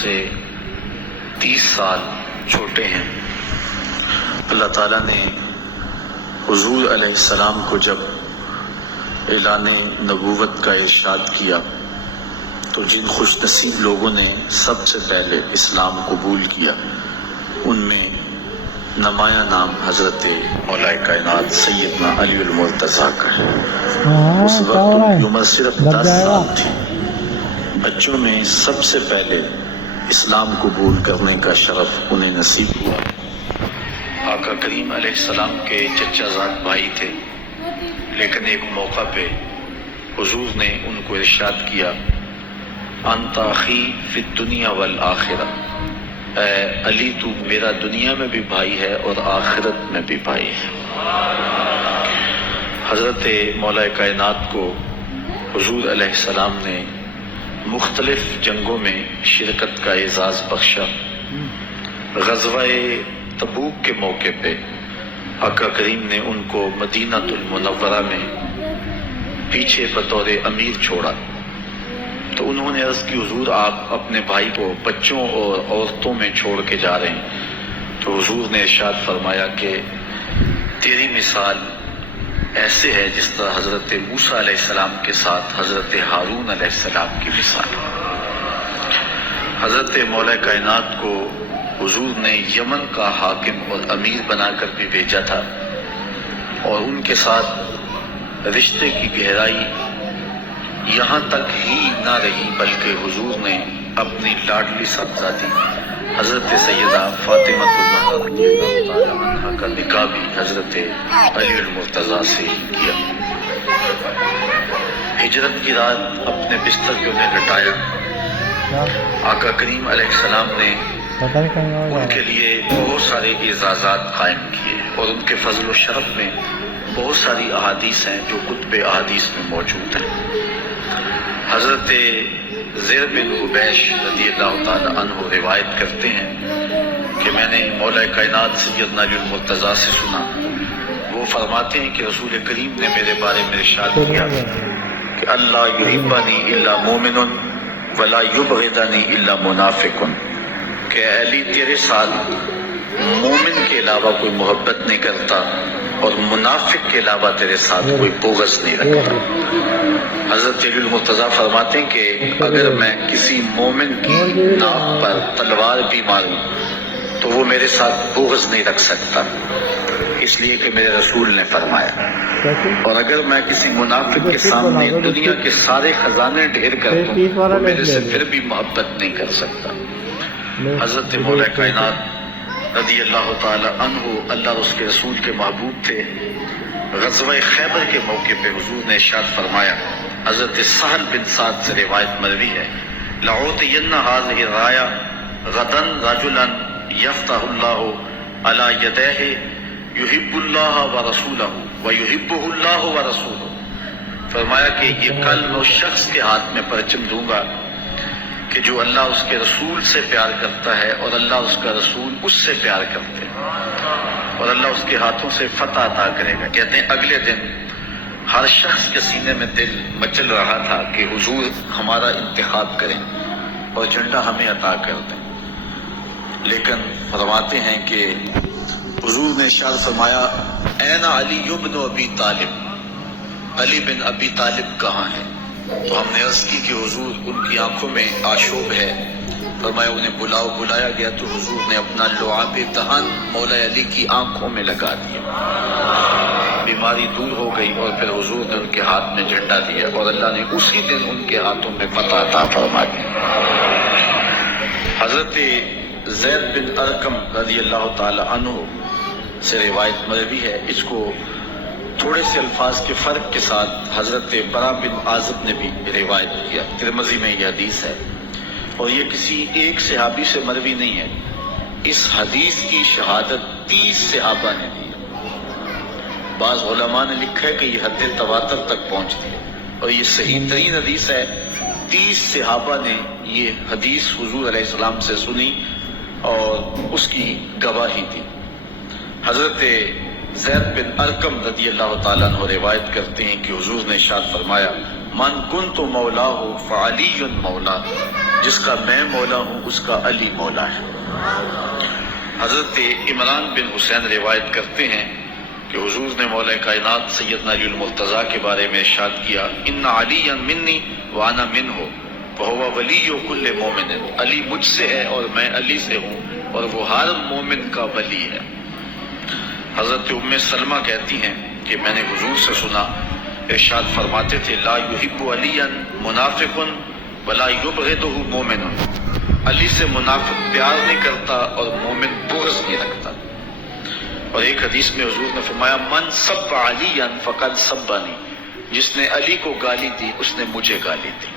سے 30 سال چھوٹے ہیں۔ اللہ تعالیٰ نے حضور علیہ السلام کو جب اعلان نبوت کا ارشاد کیا تو جن خوش نصیب لوگوں نے سب سے پہلے اسلام قبول کیا ان میں نمایاں نام حضرت مولا کائنات سیدنا علی المرتضیٰ کا ہے۔ اس وقت ان کی عمر صرف 10 سال تھی۔ بچوں میں سب سے پہلے اسلام قبول کرنے کا شرف انہیں نصیب ہوا۔ آقا کریم علیہ السلام کے چچا زاد بھائی تھے، لیکن ایک موقع پہ حضور نے ان کو ارشاد کیا، انت اخی فی الدنیا والآخرہ، اے علی تو میرا دنیا میں بھی بھائی ہے اور آخرت میں بھی بھائی ہے۔ حضرت مولا کائنات کو حضور علیہ السلام نے مختلف جنگوں میں شرکت کا اعزاز بخشا۔ غزوہ تبوک کے موقع پہ آقا کریم نے ان کو مدینہ المنورہ میں پیچھے بطور امیر چھوڑا تو انہوں نے عرض کی، حضور آپ اپنے بھائی کو بچوں اور عورتوں میں چھوڑ کے جا رہے ہیں۔ تو حضور نے ارشاد فرمایا کہ تیری مثال ایسے ہے جس طرح حضرت موسیٰ علیہ السلام کے ساتھ حضرت ہارون علیہ السلام کی مثال۔ حضرت مولا کائنات کو حضور نے یمن کا حاکم اور امیر بنا کر بھی بھیجا تھا، اور ان کے ساتھ رشتے کی گہرائی یہاں تک ہی نہ رہی بلکہ حضور نے اپنی لاڈلی صاحبزادی حضرت سیدہ فاطمہ رضی اللہ تعالی عنہا کا نکاح بھی حضرت علی المرتضیٰ سے ہی کیا۔ ہجرت کی رات اپنے بستر پہ انہیں لٹایا۔ آقا کریم علیہ السلام نے ان کے لیے بہت سارے اعزازات قائم کیے، اور ان کے فضل و شرف میں بہت ساری احادیث ہیں جو کتب احادیث میں موجود ہیں۔ حضرت زیر بن عبیش رضی اللہ تعالی عنہ روایت کرتے ہیں کہ میں نے مولا کائنات سیدنا علی المرتضیٰ سے سنا، وہ فرماتے ہیں کہ رسول کریم نے میرے بارے میں ارشاد کیا کہ اللہ یحبنی الا مومن ولا یبغضنی الا منافق، کہ علی تیرے ساتھ مومن کے علاوہ کوئی محبت نہیں کرتا اور منافق کے علاوہ تیرے ساتھ کوئی بغض نہیں رکھتا۔ حضرت علی المرتضیٰ فرماتے ہیں کہ اگر میں کسی مومن کی ناک پر تلوار بھی ماروں تو وہ میرے ساتھ بغض نہیں رکھ سکتا، اس لیے کہ میرے رسول نے فرمایا، اور اگر میں کسی منافق کے سامنے دنیا کے سارے خزانے ڈھیر کر دوں وہ میرے سے پھر بھی محبت نہیں کر سکتا۔ حضرت مولا کائنات رضی اللہ تعالی عنہ اللہ اور اس کے رسول کے محبوب تھے۔ غزوہ خیبر کے موقع پہ حضور نے ارشاد فرمایا، حضرت سہل بن سعد سے روایت مروی ہے، لَأُعْطِيَنَّ هَذِهِ الرَّايَةَ غَدًا رَجُلًا يَفْتَحُ اللَّهُ عَلَى يَدَيْهِ يُحِبُّ اللَّهَ وَرَسُولَهُ وَيُحِبُّهُ اللَّهُ وَرَسُولُهُ۔ فرمایا کہ یہ کل میں اس شخص کے ہاتھ میں پرچم دوں گا کہ جو اللہ اس کے رسول سے پیار کرتا ہے اور اللہ اس کا رسول اس سے پیار کرتے ہیں، اور اللہ اس کے ہاتھوں سے فتح عطا کرے گا۔ کہتے ہیں اگلے دن ہر شخص کے سینے میں دل مچل رہا تھا کہ حضور ہمارا انتخاب کریں اور جھنڈا ہمیں عطا کر دیں، لیکن فرماتے ہیں کہ حضور نے ارشاد فرمایا، این علی بن ابی طالب، علی بن ابی طالب کہاں ہے؟ تو ہم نے عرض کی کہ حضور ان کی آنکھوں میں آشوب ہے۔ فرمایا انہیں بلاؤ۔ بلایا گیا تو حضور نے اپنا لعاب دہن مولا علی کی آنکھوں میں لگا دیا، بیماری دور ہو گئی، اور پھر حضور نے ان کے ہاتھ میں جھنڈا دیا اور اللہ نے اسی دن ان کے ہاتھوں میں فتح عطا فرما دی۔ حضرت زید بن ارقم رضی اللہ تعالی عنہ سے روایت مروی ہے، اس کو تھوڑے سے الفاظ کے فرق کے ساتھ حضرت برا بن عازب نے بھی روایت کیا، ترمذی میں یہ حدیث ہے، اور یہ کسی ایک صحابی سے مروی نہیں ہے۔ اس حدیث کی شہادت 30 صحابہ نے دی۔ بعض علماء نے لکھا ہے کہ یہ حد تواتر تک پہنچتی ہے، اور یہ صحیح ترین حدیث ہے۔ 30 صحابہ نے یہ حدیث حضور علیہ السلام سے سنی اور اس کی گواہی دی۔ حضرت زید بن ارقم رضی اللہ تعالیٰ عنہ روایت کرتے ہیں کہ حضور نے ارشاد فرمایا، من کنت مولاه فعلی مولا، جس کا میں مولا ہوں اس کا علی مولا ہے۔ حضرت عمران بن حسین روایت کرتے ہیں کہ حضور نے مولا کائنات سیدنا علی المرتضیٰ کے بارے میں ارشاد کیا، ان علی منی وانا منہ وہو ولی کل مومن، علی مجھ سے ہے اور میں علی سے ہوں اور وہ ہر مومن کا ولی ہے۔ حضرت ام سلمہ کہتی ہیں کہ میں نے حضور سے سنا، ارشاد فرماتے تھے، لا یحب علی منافق ولا یبغضہ مومن، علی سے منافق پیار نہیں کرتا اور مومن بغض نہیں رکھتا۔ اور ایک حدیث میں حضور نے فرمایا، من سب علی فقد سبنی، جس نے علی کو گالی دی اس نے مجھے گالی دی۔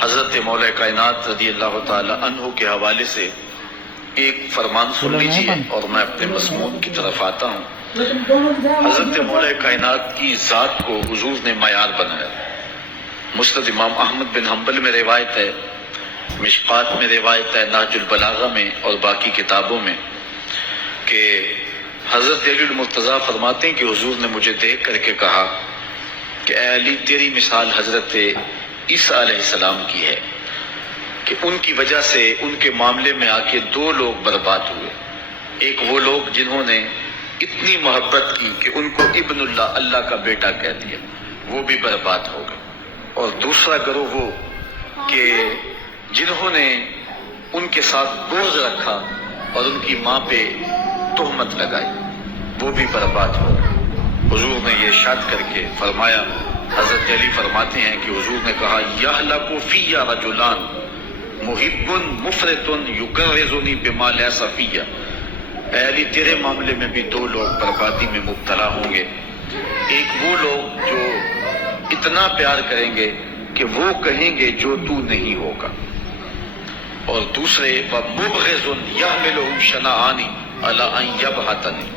حضرت مولا کائنات رضی اللہ تعالی عنہ کے حوالے سے ایک فرمان سن لیجیے اور میں اپنے مضمون کی طرف آتا ہوں۔ حضرت مولا کائنات کی ذات کو حضور نے معیار بنایا۔ مسند امام احمد بن حنبل میں روایت ہے، مشکات میں روایت ہے، نہج البلاغہ میں اور باقی کتابوں میں، کہ حضرت علی المرتضیٰ فرماتے ہیں کہ حضور نے مجھے دیکھ کر کے کہا کہ اے علی، تیری مثال حضرت عیسیٰ علیہ السلام کی ہے کہ ان کی وجہ سے ان کے معاملے میں آ کے دو لوگ برباد ہوئے۔ ایک وہ لوگ جنہوں نے اتنی محبت کی کہ ان کو ابن اللہ، اللہ کا بیٹا کہہ دیا، وہ بھی برباد ہو گئے، اور دوسرا گروہ وہ کہ جنہوں نے ان کے ساتھ بغض رکھا اور ان کی ماں پہ تہمت لگائی، وہ بھی برباد ہو گئے۔ حضور نے یہ ارشاد کر کے فرمایا، حضرت علی فرماتے ہیں کہ حضور نے کہا، یہلک فی رجلان محب مفرط یکرزنی بما لیس فی، اے علی تیرے معاملے میں بھی دو لوگ بربادی میں مبتلا ہوں گے۔ ایک وہ لوگ جو اتنا پیار کریں گے کہ وہ کہیں گے جو تو نہیں ہوگا، اور دوسرے ومبغض یحملہ شنآن علی ان یبہتنی،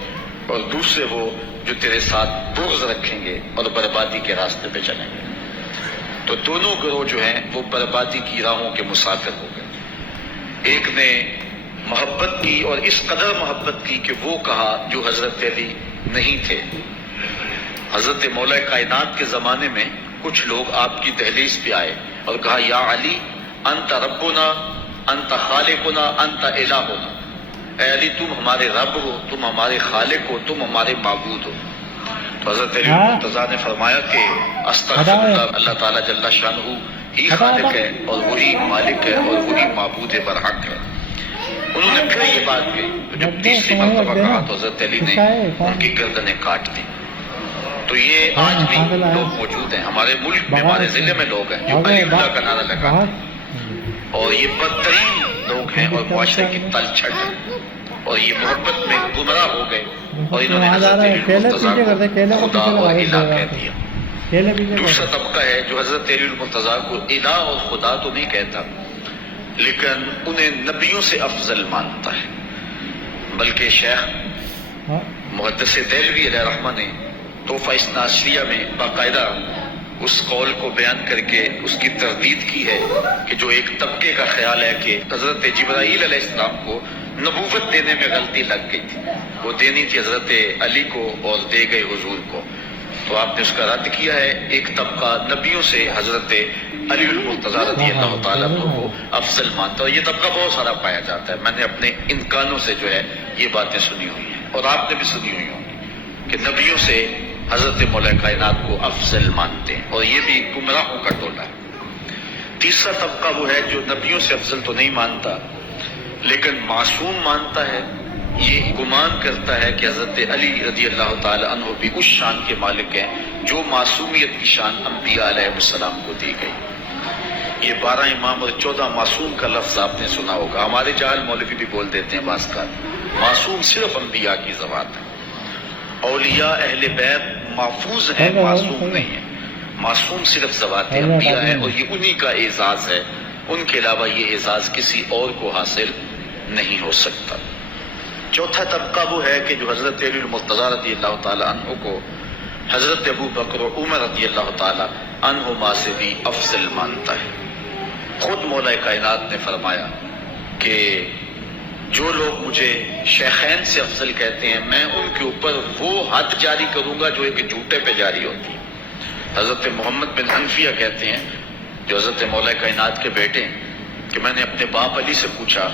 اور دوسرے وہ جو تیرے ساتھ بغض رکھیں گے اور بربادی کے راستے پہ چلیں گے۔ تو دونوں گروہ جو ہیں وہ بربادی کی راہوں کے مسافر ہو گئے۔ ایک نے محبت کی اور اس قدر محبت کی کہ وہ کہا جو حضرت علی نہیں تھے۔ حضرت مولا کائنات کے زمانے میں کچھ لوگ آپ کی دہلیز پہ آئے اور کہا، یا علی انت ربنا انت خالقنا انت الہنا، اے علی تم ہمارے رب ہو، تم ہمارے خالق ہو، تم ہمارے معبود ہو۔ تو حضرت علی مرتضیٰ نے فرمایا کہ استغفر اللہ، اللہ تعالیٰ جل شانہ ہی خالق ہے اور وہی مالک ہے اور وہی معبود برحق ہے۔ انہوں نے پھر یہ بات کہی، تو جب تیسری مرتبہ کہا تو حضرت علی نے ان کی گردنیں کاٹ دی۔ تو یہ آج بھی لوگ موجود ہیں ہمارے ملک میں، ہمارے ضلع میں لوگ ہیں جو علی اللہ کا نعرہ لگاتے ہیں، اور یہ بدترین لوگ ہیں اور معاشرے کی تلچھٹ ہے، اور یہ محبت میں گمراہ ہو گئے اور انہوں نے حضرت علی المرتضیٰ کو خدا اور الہ کہہ دیا۔ دوسرا طبقہ ہے جو حضرت علی المرتضیٰ کو الہ اور خدا تو نہیں کہتا، لیکن انہیں نبیوں سے افضل مانتا ہے۔ بلکہ شیخ محدث دہلوی علیہ رحمہ نے تحفہ اثنا عشریہ میں باقاعدہ اس قول کو بیان کر کے اس کی تردید کی ہے کہ جو ایک طبقے کا خیال ہے کہ حضرت جبرائیل علیہ السلام کو نبوت دینے میں غلطی لگ گئی تھی، وہ دینی تھی حضرت علی کو اور دے گئے حضور کو، تو آپ نے اس کا رد کیا ہے۔ ایک طبقہ نبیوں سے حضرت علی المرتضیٰ رضی اللہ تعالیٰ عنہ کو افضل مانتا ہے، اور یہ طبقہ بہت سارا پایا جاتا ہے۔ میں نے اپنے ان کانوں سے جو ہے یہ باتیں سنی ہوئی ہیں، اور آپ نے بھی سنی ہوئی ہوں گی کہ نبیوں سے حضرت مولا کائنات کو افضل مانتے ہیں، اور یہ بھی گمراہوں کا ٹولہ ہے۔ تیسرا طبقہ وہ ہے جو نبیوں سے افضل تو نہیں مانتا لیکن معصوم مانتا ہے، یہ گمان کرتا ہے کہ حضرت علی رضی اللہ تعالی عنہ بھی اس شان کے مالک ہیں جو معصومیت کی شان انبیاء علیہ السلام کو دی گئی۔ یہ 12 امام اور 14 معصوم کا لفظ آپ نے سنا ہوگا، ہمارے جاہل مولوی بھی بول دیتے ہیں بعض کا، معصوم صرف انبیاء کی زبان ہے۔ اولیاء اہل بیت محفوظ ہیں، معصوم نہیں ہے، معصوم صرف ذوات انبیاء ہے، اور یہ انہی کا اعزاز ہے، ان کے علاوہ یہ اعزاز کسی اور کو حاصل نہیں ہو سکتا۔ چوتھا طبقہ وہ ہے کہ جو حضرت علی المرتضیٰ رضی اللہ تعالی عنہ کو حضرت ابو بکر و عمر رضی اللہ تعالی عنہما سے بھی افضل مانتا ہے۔ خود مولا کائنات نے فرمایا کہ جو لوگ مجھے شیخین سے افضل کہتے ہیں میں ان کے اوپر وہ حد جاری کروں گا جو ایک جھوٹے پہ جاری ہوتی ہے۔ حضرت محمد بن حنفیہ کہتے ہیں جو حضرت مولا کائنات کے بیٹے ہیں کہ میں نے اپنے باپ علی سے پوچھا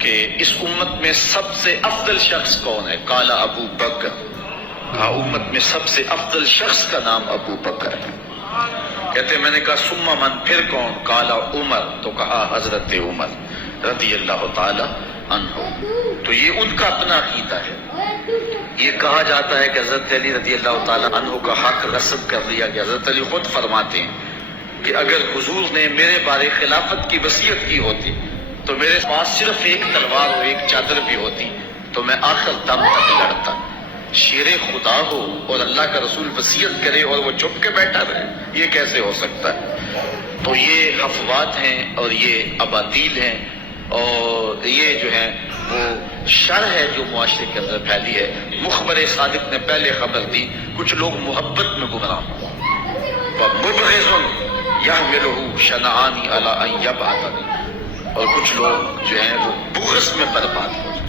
کہ اس امت میں سب سے افضل شخص کون ہے؟ قال ابو بکر، کہا امت میں سب سے افضل شخص کا نام ابو بکر ہے۔ کہتے ہیں میں نے کہا ثم من، پھر کون؟ قال عمر، تو کہا حضرت عمر رضی اللہ تعالی عنہ۔ تو یہ ان کا اپنا عقیدہ ہے۔ یہ کہا جاتا ہے کہ حضرت علی رضی اللہ تعالی عنہ کا حق غصب کر لیا گیا۔ حضرت علی خود فرماتے ہیں کہ اگر حضور نے میرے بارے خلافت کی وصیت کی ہوتی تو میرے پاس صرف ایک تلوار اور ایک چادر بھی ہوتی تو میں آخر دم تک لڑتا۔ شیر خدا ہو اور اللہ کا رسول وصیت کرے اور وہ چھپ کے بیٹھا رہے، یہ کیسے ہو سکتا ہے؟ تو یہ افوات ہیں اور یہ اباطیل ہیں اور یہ جو ہے وہ شر ہے جو معاشرے کے اندر پھیلی ہے۔ مخبر صادق نے پہلے خبر دی کچھ لوگ محبت میں گمراہ ہوں، وَمُبْغِضٌ يَحْمِلُهُ شَنَآنِ عَلَىٰ أَن يَبْعَثَنِي، اور کچھ لوگ جو ہیں وہ بغض میں برباد ہو جائیں۔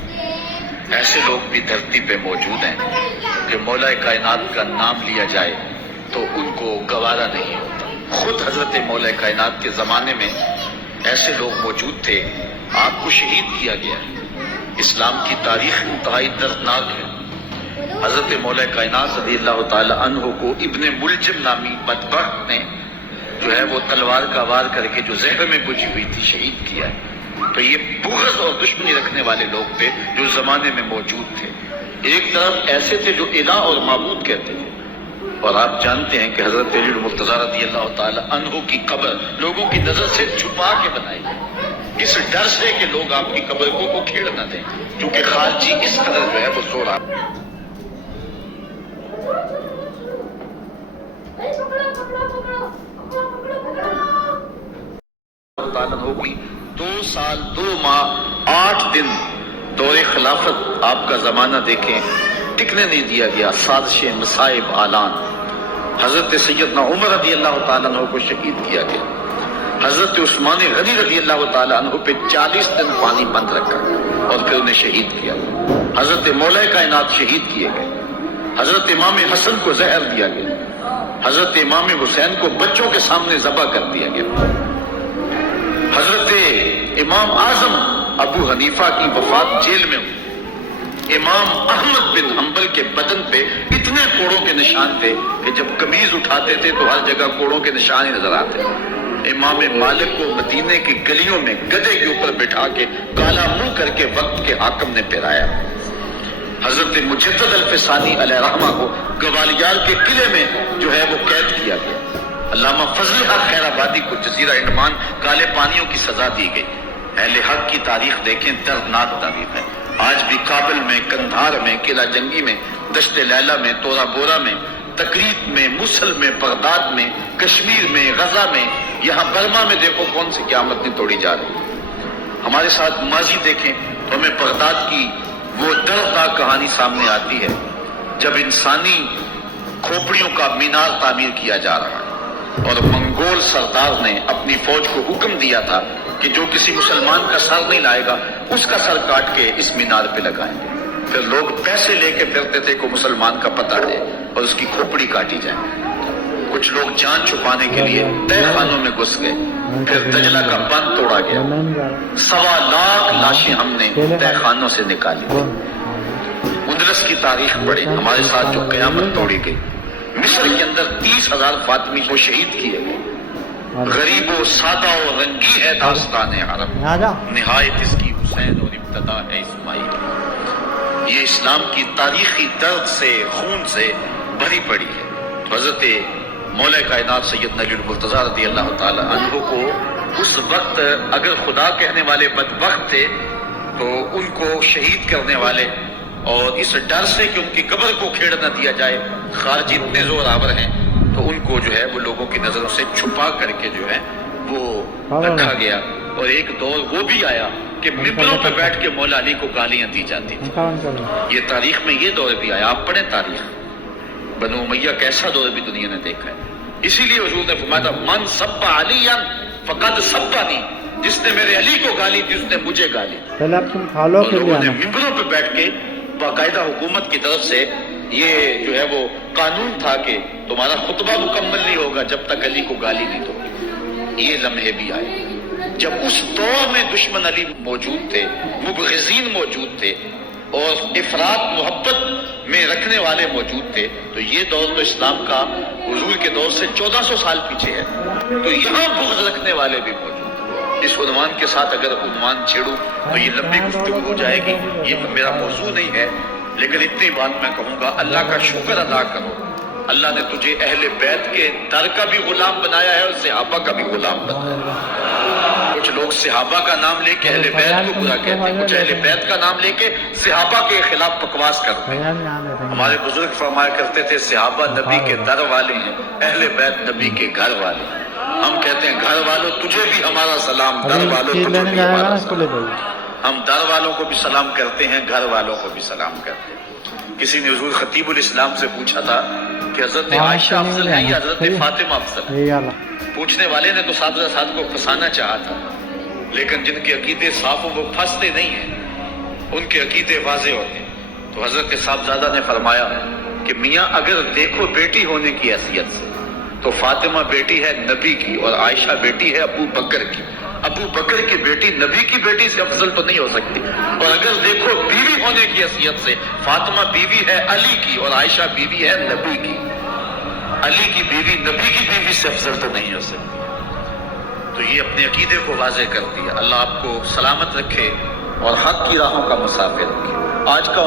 ایسے لوگ بھی دھرتی پہ موجود ہیں کہ مولا کائنات کا نام لیا جائے تو ان کو گوارا نہیں ہوتا۔ خود حضرت مولا کائنات کے زمانے میں ایسے لوگ موجود تھے، آپ کو شہید کیا گیا ہے۔ اسلام کی تاریخ انتہائی دردناک ہے۔ حضرت مولا کائنات رضی اللہ تعالی عنہ کو ابن ملجم نامی بدبخت نے جو ہے وہ تلوار کا وار کر کے جو زہر میں بجھی ہوئی تھی شہید کیا ہے۔ تو یہ بغض اور دشمنی رکھنے والے لوگ تھے جو زمانے میں موجود تھے۔ ایک طرف ایسے تھے جو الہ اور معبود کہتے تھے، اور آپ جانتے ہیں کہ حضرت علی المرتضیٰ رضی اللہ تعالی عنہ کی قبر لوگوں کی نظر سے چھپا کے بنائی گئی، اس ڈر سے کہ لوگ آپ کی قبر کو اکھیڑ نہ دیں، کیونکہ خارجی اس قدر جو ہے وہ زور ہوئی۔ 2 سال 2 ماہ 8 دن دور خلافت آپ کا زمانہ دیکھیں، ٹکنے نہیں دیا گیا، سازشیں، مصائب، اعلان۔ حضرت سیدنا عمر رضی اللہ تعالیٰ عنہ کو شہید کیا گیا۔ حضرت عثمان غنی رضی اللہ تعالیٰ عنہ پہ 40 دن پانی بند رکھا اور پھر انہیں شہید کیا۔ حضرت مولا کائنات شہید کیے گئے۔ حضرت امام حسن کو زہر دیا گیا۔ حضرت امام حسین کو بچوں کے سامنے ذبح کر دیا گیا۔ حضرت امام اعظم ابو حنیفہ کی وفات جیل میں ہوئی۔ امام احمد بن حنبل کے بدن پہ اتنے کوڑوں کے نشان تھے کہ جب قمیض اٹھاتے تھے تو ہر جگہ کوڑوں کے نشان ہی نظر آتے۔ امام مالک کو مدینے کی گلیوں میں گدھے کے اوپر بٹھا کے کالا منہ کر کے وقت کے حاکم نے پھرایا۔ حضرت مجدد الفسانی علیہ رحمہ کو گوالیار کے قلعے میں جو ہے وہ قید کیا گیا۔ علامہ فضل حق خیر آبادی کو جزیرہ انڈمان کالے پانیوں کی سزا دی گئی۔ اہل حق کی تاریخ دیکھیں، دردناک تاریخ ہے۔ آج بھی کابل میں، کندھار میں، قلعہ جنگی میں، دشت لیلہ میں، تورا بورا میں، تقریب میں، موصل میں، بغداد میں، کشمیر میں، غزہ میں، یہاں برما میں دیکھو کون سی قیامت نہیں توڑی جا رہی۔ ہمارے ساتھ ماضی دیکھیں تو ہمیں بغداد کی وہ دردناک کہانی سامنے آتی ہے جب انسانی کھوپڑیوں کا مینار تعمیر کیا جا رہا ہے اور منگول سردار نے اپنی فوج کو حکم دیا تھا کہ جو کسی مسلمان کا سر نہیں لائے گا اس کا سر کاٹ کے اس مینار پہ لگائیں گے۔ پھر لوگ پیسے لے کے پھرتے تھے کہ مسلمان کا پتہ ہے اور اس کی کھوپڑی کاٹی جائے۔ کچھ لوگ جان چھپانے کے لیے تہہ خانوں میں گھس گئے، پھر دجلہ کا بند توڑا گیا، 1.25 لاکھ لاشیں ہم نے تہہ خانوں سے نکالی۔ اندلس کی تاریخ پڑھیں، ہمارے ساتھ جو قیامت توڑی گئی۔ مصر کے اندر 30,000 فاطمی کو شہید کیے گئے۔ غریب و سادہ و رنگی ہے داستان عرب، نہایت اس کی حسین اور ابتدا ہے اسماعیل۔ یہ اسلام کی تاریخی درد سے، خون سے بھری پڑی ہے۔ حضرت مولا کائنات سیدنا علی المرتضیٰ رضی اللہ تعالی عنہ کو اس وقت اگر خدا کہنے والے بدبخت تھے تو ان کو شہید کرنے والے اور اس ڈر سے کہ ان کی قبر کو کھیڑ نہ دیا جائے خارجی اتنے زور آور ہیں تو ان کو جو ہے وہ لوگوں کی نظروں سے چھپا کر کے جو ہے وہ رکھا گیا۔ اور ایک دور وہ بھی آیا کہ ممبروں پہ بیٹھ کے مولا علی کو گالیاں دی جاتی تھی۔ یہ تاریخ میں یہ دور بھی آیا، آپ پڑھیں تاریخ، بنو امیہ کیسا دور بھی دنیا نے دیکھا ہے۔ اسی لیے حضور نے فرمایا تھا من سب علیٰ فقد سبنی، جس نے میرے علی کو گالی دی اس نے مجھے گالی۔ اور لوگوں نے ممبروں پہ بیٹھ کے باقاعدہ حکومت کی طرف سے یہ جو ہے وہ قانون تھا کہ تمہارا خطبہ مکمل نہیں ہوگا جب تک علی کو گالی نہیں دو۔ یہ لمحے بھی آئے۔ جب اس دور میں دشمن علی موجود تھے، مبغضین موجود تھے اور افراط محبت میں رکھنے والے موجود تھے، تو یہ دور تو اسلام کا حضور کے دور سے 1400 سال پیچھے ہے، تو یہاں بغض رکھنے والے بھی موجود ہیں۔ اس عنوان کے ساتھ اگر عنوان چھیڑوں تو یہ لمبی گفتگو ہو جائے گی، یہ میرا موضوع نہیں ہے، لیکن اتنی بات میں کہوں گا، اللہ کا شکر ادا کرو، اللہ نے تجھے اہل بیت کے در کا بھی غلام بنایا ہے اور صحابہ کا بھی غلام بنایا ہے۔ کچھ لوگ صحابہ کا نام لے کے اہل بیت کو برا کہتے ہیں، کچھ اہل بیت کا نام لے کے صحابہ کے خلاف بکواس کرتے ہیں۔ ہمارے بزرگ فرمایا کرتے تھے صحابہ نبی کے در والے ہیں، اہل بیت نبی کے گھر والے ہیں۔ ہم کہتے ہیں گھر والوں تجھے بھی ہمارا سلام، در والوں تجھے بھی ہمارا سلام۔ ہم در والوں کو بھی سلام کرتے ہیں، گھر والوں کو بھی سلام کرتے ہیں۔ کسی نے حضور خطیب الاسلام سے پوچھا تھا کہ حضرت عائشہ افضل ہے یا حضرت فاطمہ افضل ہے؟ پوچھنے والے نے تو صاحب کو پھنسانا چاہا تھا، لیکن جن کے عقیدے صاف ہوں وہ پھنستے نہیں ہیں، ان کے عقیدے واضح ہوتے ہیں۔ تو حضرت صاحبزادہ نے فرمایا کہ میاں اگر دیکھو بیٹی ہونے کی حیثیت سے تو فاطمہ بیٹی ہے نبی کی اور عائشہ بیٹی ہے ابو بکر کی۔ ابو بکر کی بیٹی نبی کی بیٹی سے افضل تو نہیں ہو سکتی، اور اگر دیکھو بیوی ہونے کی حیثیت سے فاطمہ بیوی ہے علی کی اور عائشہ بیوی ہے نبی کی، علی کی بیوی نبی کی بیوی سے افضل تو نہیں ہو سکتی۔ تو یہ اپنے عقیدے کو واضح کر دیا۔ اللہ آپ کو سلامت رکھے اور حق کی راہوں کا مسافر رکھے۔ آج کا